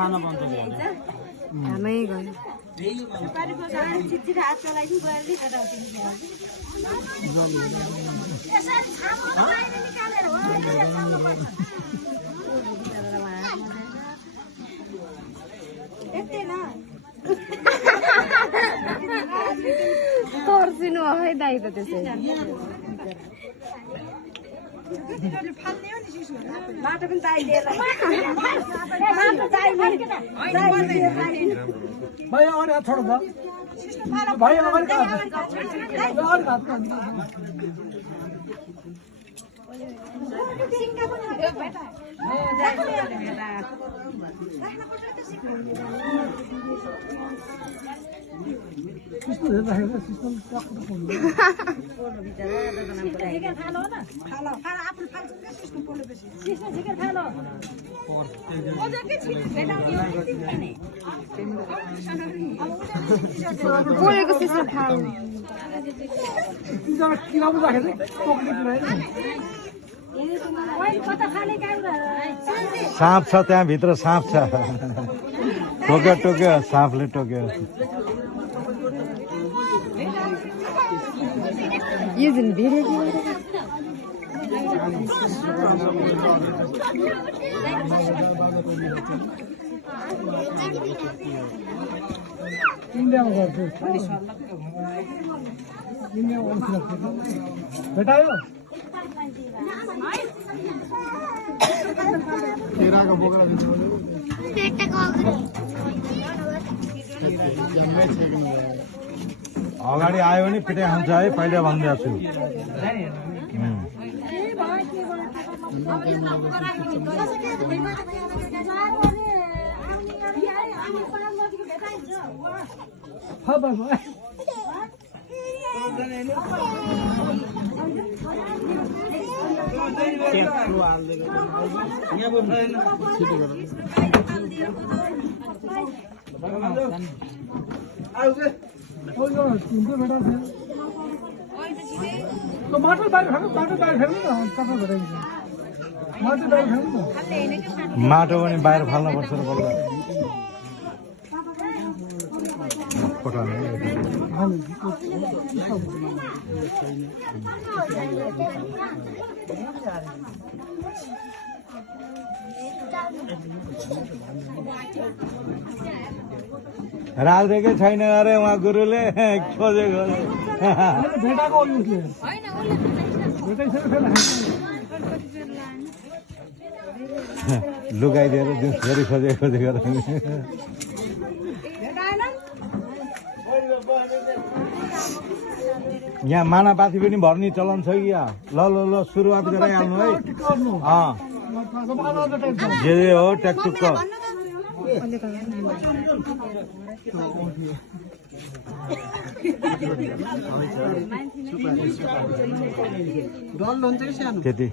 खाना बन्छ हामै गयो तर्सिनु है दाइ त त्यसै माटो पनि दाइ लिएर भैया और हाथ छोड़ दो भैया और हाथ बोलेको सिस्टम खाऊ साँप छ त्यहाँ भित्र साँप छ टोक्यो टोक्यो साँपले टोक्यो यो जुन भिरेको इंडिया में करते बेटायो तेरा का बोकरा अगाडि आयो भने पिटाइ खान्छ है पहिले भनिदिएको छु टमाटर बाहर फेंको टमाटर बाहर फेंको ना टमाटर भेटाइन्छ माटो बाहर फेंको ना माटो पनि बाहिर फाल्नुपर्छ र बल्ल पठाउनु राखिदिएकै छैन अरे उहाँ गुरुले खोजेको भेटाको उसले भेटाइसक्यो फेरि लुगाइदिएर दिउँ फेरि खोजेको यहाँ मानापाती पनि भर्ने चलन छ कि ल ल ल सुरुवात गराइहाल्नु है जे हो ट्याकटुक्क त्यति